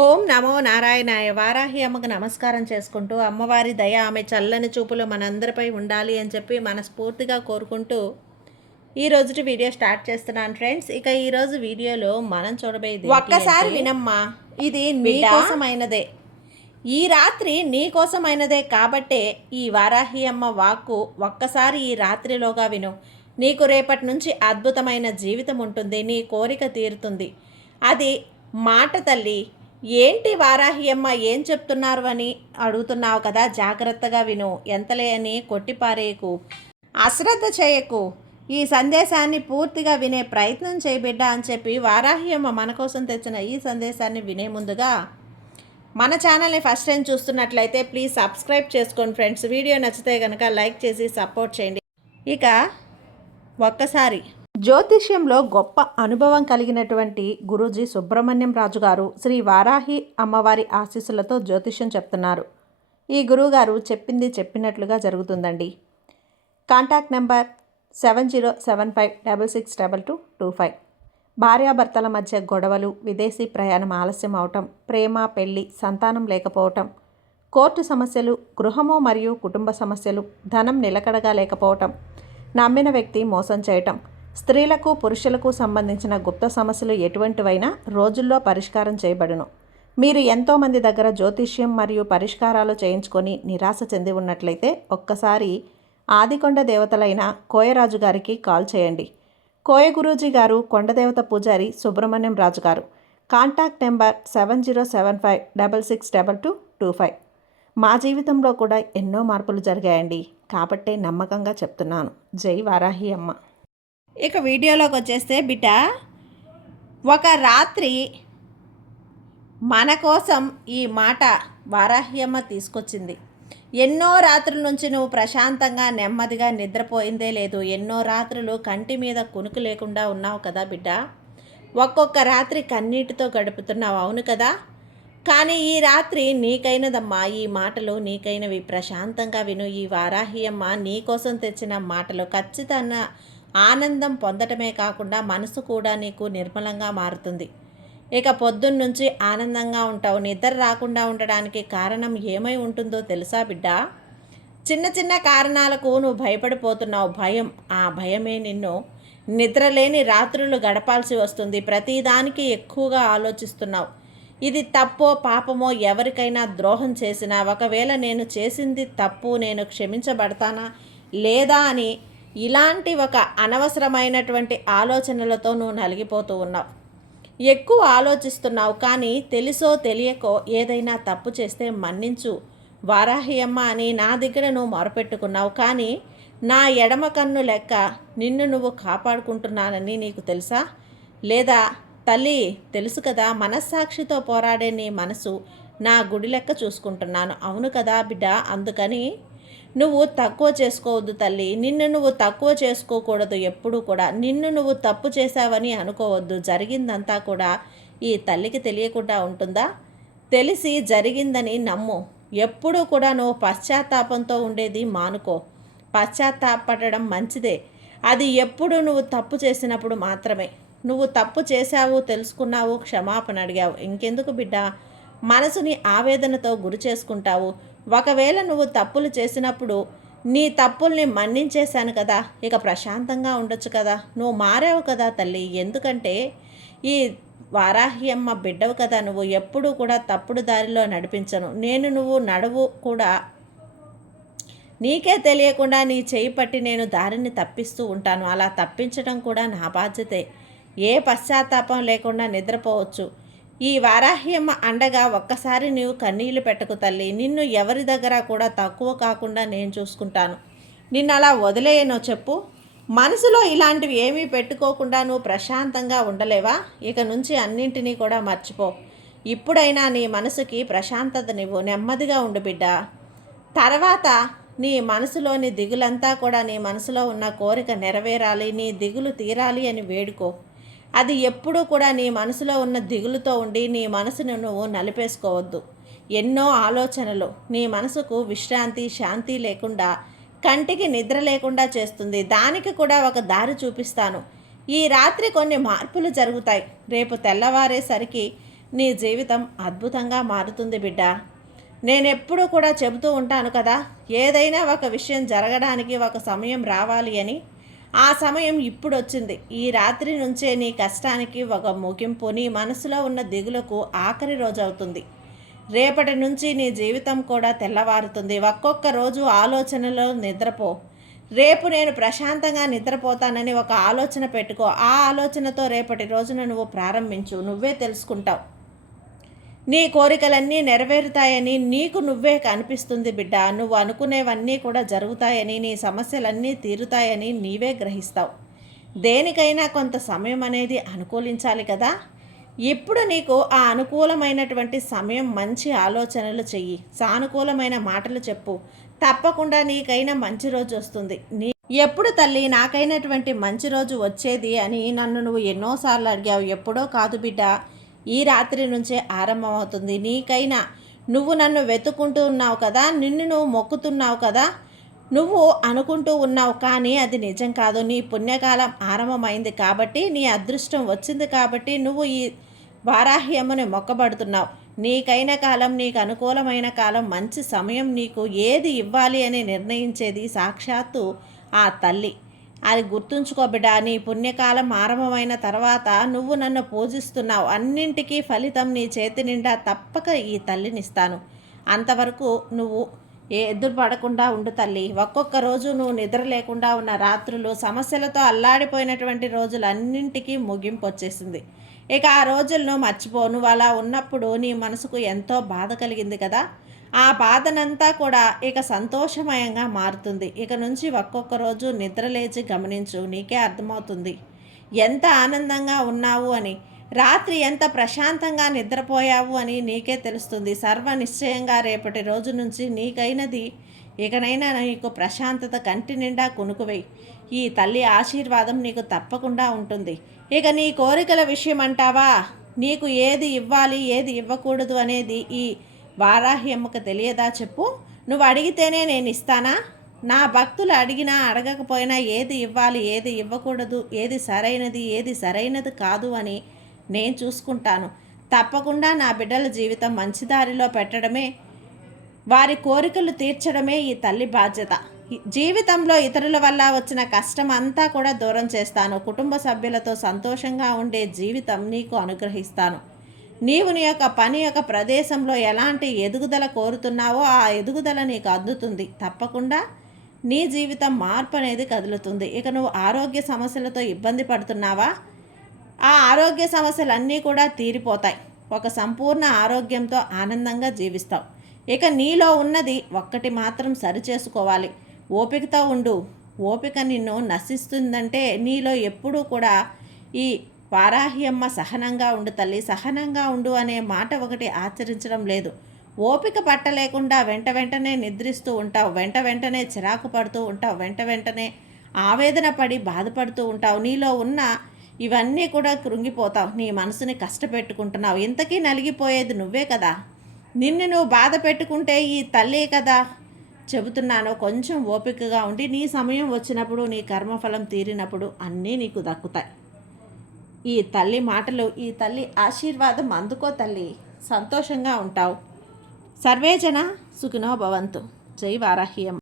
ఓం నమో నారాయణాయ. వారాహి అమ్మకు నమస్కారం చేసుకుంటూ అమ్మవారి దయ ఆమె చల్లని చూపులు మనందరిపై ఉండాలి అని చెప్పి మనస్ఫూర్తిగా కోరుకుంటూ ఈ రోజుటి వీడియో స్టార్ట్ చేస్తున్నాను ఫ్రెండ్స్. ఇక ఈరోజు వీడియోలో మనం చూడబోయేది ఒక్కసారి వినమ్మా, ఇది నీకోసమైనదే, ఈ రాత్రి నీకోసమైనదే కాబట్టే ఈ వారాహి అమ్మ వాక్కు ఒక్కసారి ఈ రాత్రిలోగా విను. నీకు రేపటి నుంచి అద్భుతమైన జీవితం ఉంటుంది, నీ కోరిక తీరుతుంది. అది మాట తల్లి. ఏంటి వారాహి అమ్మ ఏం చెప్తున్నారు అని అడుగుతున్నావు కదా, జాగ్రత్తగా విను. ఎంతలే అని కొట్టిపారేయకు, అశ్రద్ధ చేయకు. ఈ సందేశాన్ని పూర్తిగా వినే ప్రయత్నం చేయబిడ్డ అని చెప్పి వారాహి అమ్మ మన కోసం తెచ్చిన ఈ సందేశాన్ని వినే ముందుగా మన ఛానల్ని ఫస్ట్ టైం చూస్తున్నట్లయితే ప్లీజ్ సబ్స్క్రైబ్ చేసుకోండి ఫ్రెండ్స్. వీడియో నచ్చితే కనుక లైక్ చేసి సపోర్ట్ చేయండి. ఇక ఒక్కసారి జ్యోతిష్యంలో గొప్ప అనుభవం కలిగినటువంటి గురూజీ సుబ్రహ్మణ్యం రాజు గారు శ్రీ వారాహి అమ్మవారి ఆశీస్సులతో జ్యోతిష్యం చెప్తున్నారు. ఈ గురువుగారు చెప్పింది చెప్పినట్లుగా జరుగుతుందండి. Contact number 7075662225. భార్యాభర్తల మధ్య గొడవలు, విదేశీ ప్రయాణం ఆలస్యం అవటం, ప్రేమ, పెళ్లి, సంతానం లేకపోవటం, కోర్టు సమస్యలు, గృహము మరియు కుటుంబ సమస్యలు, ధనం నిలకడగా లేకపోవటం, నమ్మిన వ్యక్తి మోసం చేయటం, స్త్రీలకు పురుషులకు సంబంధించిన గుప్త సమస్యలు ఎటువంటివైనా రోజుల్లో పరిష్కారం చేయబడును. మీరు ఎంతోమంది దగ్గర జ్యోతిష్యం మరియు పరిష్కారాలు చేయించుకొని నిరాశ చెంది ఉన్నట్లయితే ఒక్కసారి ఆదికొండ దేవతలైన కోయరాజు గారికి కాల్ చేయండి. కోయ గురూజీ గారు కొండదేవత పూజారి సుబ్రహ్మణ్యం రాజు గారు. Contact number 7075662225. మా జీవితంలో కూడా ఎన్నో మార్పులు జరిగాయండి, కాబట్టే నమ్మకంగా చెప్తున్నాను. జై వారాహి అమ్మ. ఇక వీడియోలోకి వచ్చేస్తే బిడ్డ, ఒక రాత్రి మన కోసం ఈ మాట వారాహి అమ్మ తీసుకొచ్చింది. ఎన్నో రాత్రుల నుంచి నువ్వు ప్రశాంతంగా నెమ్మదిగా నిద్రపోయిందే లేదు. ఎన్నో రాత్రులు కంటి మీద కునుకు లేకుండా ఉన్నావు కదా బిడ్డ. ఒక్కొక్క రాత్రి కన్నీటితో గడుపుతున్నావు, అవును కదా. కానీ ఈ రాత్రి నీకైనదమ్మా, ఈ మాటలు నీకైనవి. ప్రశాంతంగా విను. ఈ వారాహి అమ్మ నీ కోసం తెచ్చిన మాటలు ఖచ్చితంగా ఆనందం పొందటమే కాకుండా మనసు కూడా నీకు నిర్మలంగా మారుతుంది. ఇక పొద్దున్నుంచి ఆనందంగా ఉంటావు. నిద్ర రాకుండా ఉండడానికి కారణం ఏమై ఉంటుందో తెలుసా బిడ్డ? చిన్న చిన్న కారణాలకు నువ్వు భయపడిపోతున్నావు. భయం, ఆ భయమే నిన్ను నిద్రలేని రాత్రులు గడపాల్సి వస్తుంది. ప్రతిదానికి ఎక్కువగా ఆలోచిస్తున్నావు. ఇది తప్పో పాపమో, ఎవరికైనా ద్రోహం చేసినా, ఒకవేళ నేను చేసింది తప్పు, నేను క్షమించబడతానా లేదా అని ఇలాంటి ఒక అనవసరమైనటువంటి ఆలోచనలతో నువ్వు నలిగిపోతూ ఉన్నావు. ఎక్కువ ఆలోచిస్తున్నావు. కానీ తెలుసో తెలియకో ఏదైనా తప్పు చేస్తే మన్నించు వారాహి అమ్మ అని నా దగ్గర నువ్వు మొరపెట్టుకున్నావు. కానీ నా ఎడమ కన్ను లెక్క నిన్ను నువ్వు కాపాడుకుంటున్నానని నీకు తెలుసా లేదా తల్లి? తెలుసు కదా. మనస్సాక్షితో పోరాడే నీ మనసు నా గుడి లెక్క చూసుకుంటున్నాను, అవును కదా బిడ్డ. అందుకని నువ్వు తక్కువ చేసుకోవద్దు తల్లి. నిన్ను నువ్వు తక్కువ చేసుకోకూడదు. ఎప్పుడూ కూడా నిన్ను నువ్వు తప్పు చేశావని అనుకోవద్దు. జరిగిందంతా కూడా ఈ తల్లికి తెలియకుండా ఉంటుందా? తెలిసి జరిగిందని నమ్ము. ఎప్పుడూ కూడా నువ్వు పశ్చాత్తాపంతో ఉండేది మానుకో. పశ్చాత్తాపడడం మంచిదే. అది ఎప్పుడు నువ్వు తప్పు చేసినప్పుడు మాత్రమే. నువ్వు తప్పు చేశావు, తెలుసుకున్నావు, క్షమాపణ అడిగావు, ఇంకెందుకు బిడ్డ మనసుని ఆవేదనతో గురి చేసుకుంటావు? ఒకవేళ నువ్వు తప్పులు చేసినప్పుడు నీ తప్పుల్ని మన్నించేశాను కదా, ఇక ప్రశాంతంగా ఉండొచ్చు కదా. నువ్వు మారావు కదా తల్లి. ఎందుకంటే ఈ వారాహి అమ్మ బిడ్డవు కదా నువ్వు. ఎప్పుడూ కూడా తప్పుడు దారిలో నడిపించను నేను. నువ్వు నడువు కూడా నీకే తెలియకుండా నీ చేయి పట్టి నేను దారిని తప్పిస్తూ ఉంటాను. అలా తప్పించడం కూడా నా బాధ్యతే. ఏ పశ్చాత్తాపం లేకుండా నిద్రపోవచ్చు. ఈ వారాహ్యమ్మ అండగా ఒక్కసారి నీవు కన్నీళ్లు పెట్టకు తల్లి. నిన్ను ఎవరి దగ్గర కూడా తక్కువ కాకుండా నేను చూసుకుంటాను. నిన్ను అలా వదిలేయనో చెప్పు? మనసులో ఇలాంటివి ఏమీ పెట్టుకోకుండా నువ్వు ప్రశాంతంగా ఉండలేవా? ఇక నుంచి అన్నింటినీ కూడా మర్చిపో. ఇప్పుడైనా నీ మనసుకి ప్రశాంతతనివ్వు. నెమ్మదిగా ఉండు బిడ్డ. తర్వాత నీ మనసులోని దిగులంతా కూడా నీ మనసులో ఉన్న కోరిక నెరవేరాలి, నీ దిగులు తీరాలి అని వేడుకో. అది ఎప్పుడూ కూడా నీ మనసులో ఉన్న దిగులుతో ఉండి నీ మనసును నువ్వు నలిపేసుకోవద్దు. ఎన్నో ఆలోచనలు నీ మనసుకు విశ్రాంతి, శాంతి లేకుండా, కంటికి నిద్ర లేకుండా చేస్తుంది. దానికి కూడా ఒక దారి చూపిస్తాను. ఈ రాత్రి కొన్ని మార్పులు జరుగుతాయి. రేపు తెల్లవారేసరికి నీ జీవితం అద్భుతంగా మారుతుంది బిడ్డ. నేనెప్పుడూ కూడా చెబుతూ ఉంటాను కదా, ఏదైనా ఒక విషయం జరగడానికి ఒక సమయం రావాలి అని. ఆ సమయం ఇప్పుడు వచ్చింది. ఈ రాత్రి నుంచే నీ కష్టానికి ఒక ముగింపు, నీ మనసులో ఉన్న దిగులకు ఆఖరి రోజు అవుతుంది. రేపటి నుంచి నీ జీవితం కూడా తెల్లవారుతుంది. ఒక్కొక్క రోజు ఆలోచనలో నిద్రపో. రేపు నేను ప్రశాంతంగా నిద్రపోతానని ఒక ఆలోచన పెట్టుకో. ఆ ఆలోచనతో రేపటి రోజున నువ్వు ప్రారంభించు. నువ్వే తెలుసుకుంటావు. నీ కోరికలన్నీ నెరవేరుతాయని నీకు నువ్వే కనిపిస్తుంది బిడ్డ. నువ్వు అనుకునేవన్నీ కూడా జరుగుతాయని, నీ సమస్యలన్నీ తీరుతాయని నీవే గ్రహిస్తావు. దేనికైనా కొంత సమయం అనేది అనుకూలించాలి కదా. ఇప్పుడు నీకు ఆ అనుకూలమైనటువంటి సమయం. మంచి ఆలోచనలు చెయ్యి, సానుకూలమైన మాటలు చెప్పు. తప్పకుండా నీకైనా మంచి రోజు వస్తుంది. ఎప్పుడు తల్లి నాకైనటువంటి మంచి రోజు వచ్చేది అని నన్ను నువ్వు ఎన్నోసార్లు అడిగావు. ఎప్పుడో కాదు బిడ్డ, ఈ రాత్రి నుంచే ఆరంభమవుతుంది. నీకైనా నువ్వు నన్ను వెతుక్కుంటూ ఉన్నావు కదా, నిన్ను నువ్వు మొక్కుతున్నావు కదా, నువ్వు అనుకుంటూ ఉన్నావు, కానీ అది నిజం కాదు. నీ పుణ్యకాలం ఆరంభమైంది కాబట్టి, నీ అదృష్టం వచ్చింది కాబట్టి నువ్వు ఈ వారాహి అమ్మని మొక్కబడుతున్నావు. నీకైన కాలం, నీకు అనుకూలమైన కాలం, మంచి సమయం, నీకు ఏది ఇవ్వాలి అని నిర్ణయించేది సాక్షాత్తు ఆ తల్లి. అది గుర్తుంచుకో బిడ్డ. నీ పుణ్యకాలం ఆరంభమైన తర్వాత నువ్వు నన్ను పూజిస్తున్నావు. అన్నింటికీ ఫలితం నీ చేతి నిండా తప్పక ఈ తల్లినిస్తాను. అంతవరకు నువ్వు ఎదురుపడకుండా ఉండు తల్లి. ఒక్కొక్క రోజు నువ్వు నిద్ర లేకుండా ఉన్న రాత్రులు, సమస్యలతో అల్లాడిపోయినటువంటి రోజులన్నింటికీ ముగింపు వచ్చేసింది. ఇక ఆ రోజులను మర్చిపో. నువ్వు అలా ఉన్నప్పుడు నీ మనసుకు ఎంతో బాధ కలిగింది కదా, ఆ బాధనంతా కూడా ఇక సంతోషమయంగా మారుతుంది. ఇక నుంచి ఒక్కొక్క రోజు నిద్రలేచి గమనించు, నీకే అర్థమవుతుంది ఎంత ఆనందంగా ఉన్నావు అని. రాత్రి ఎంత ప్రశాంతంగా నిద్రపోయావు అని నీకే తెలుస్తుంది. సర్వ నిశ్చయంగా రేపటి రోజు నుంచి నీకైనది ఇకనైనా నీకు ప్రశాంతత కంటి నిండా కునుకువేయి. ఈ తల్లి ఆశీర్వాదం నీకు తప్పకుండా ఉంటుంది. ఇక నీ కోరికల విషయం అంటావా, నీకు ఏది ఇవ్వాలి ఏది ఇవ్వకూడదు అనేది ఈ వారాహి అమ్మకు తెలియదా చెప్పు. నువ్వు అడిగితేనే నేను ఇస్తానా? నా భక్తులు అడిగినా అడగకపోయినా ఏది ఇవ్వాలి ఏది ఇవ్వకూడదు, ఏది సరైనది ఏది సరైనది కాదు అని నేను చూసుకుంటాను. తప్పకుండా నా బిడ్డల జీవితం మంచి దారిలో పెట్టడమే, వారి కోరికలు తీర్చడమే ఈ తల్లి బాధ్యత. జీవితంలో ఇతరుల వల్ల వచ్చిన కష్టం అంతా కూడా దూరం చేస్తాను. కుటుంబ సభ్యులతో సంతోషంగా ఉండే జీవితం నీకు అనుగ్రహిస్తాను. నీవు నీ యొక్క పని యొక్క ప్రదేశంలో ఎలాంటి ఎదుగుదల కోరుతున్నావో ఆ ఎదుగుదల నీకు అందుతుంది. తప్పకుండా నీ జీవితం మార్పు అనేది కదులుతుంది. ఇక నువ్వు ఆరోగ్య సమస్యలతో ఇబ్బంది పడుతున్నావా, ఆ ఆరోగ్య సమస్యలన్నీ కూడా తీరిపోతాయి. ఒక సంపూర్ణ ఆరోగ్యంతో ఆనందంగా జీవిస్తావు. ఇక నీలో ఉన్నది ఒక్కటి మాత్రం సరిచేసుకోవాలి. ఓపికతో ఉండు. ఓపిక నిన్ను నశిస్తుందంటే నీలో ఎప్పుడూ కూడా ఈ వారాహి అమ్మ సహనంగా ఉండు తల్లి, సహనంగా ఉండు అనే మాట ఒకటి ఆచరించడం లేదు. ఓపిక పట్టలేకుండా వెంటనే నిద్రిస్తూ ఉంటావు, వెంటనే చిరాకు పడుతూ ఉంటావు, వెంటనే ఆవేదన పడి బాధపడుతూ ఉంటావు. నీలో ఉన్న ఇవన్నీ కూడా కృంగిపోతావు, నీ మనసుని కష్టపెట్టుకుంటున్నావు. ఇంతకీ నలిగిపోయేది నువ్వే కదా. నిన్ను నువ్వు బాధ పెట్టుకుంటే ఈ తల్లే కదా. చెబుతున్నాను, కొంచెం ఓపికగా ఉండి నీ సమయం వచ్చినప్పుడు, నీ కర్మఫలం తీరినప్పుడు అన్నీ నీకు దక్కుతాయి. ఈ తల్లి మాటలు, ఈ తల్లి ఆశీర్వాదం అందుకో తల్లి, సంతోషంగా ఉంటావు. సర్వేజన సుఖినో భవంతు. జై వారాహి అమ్మ.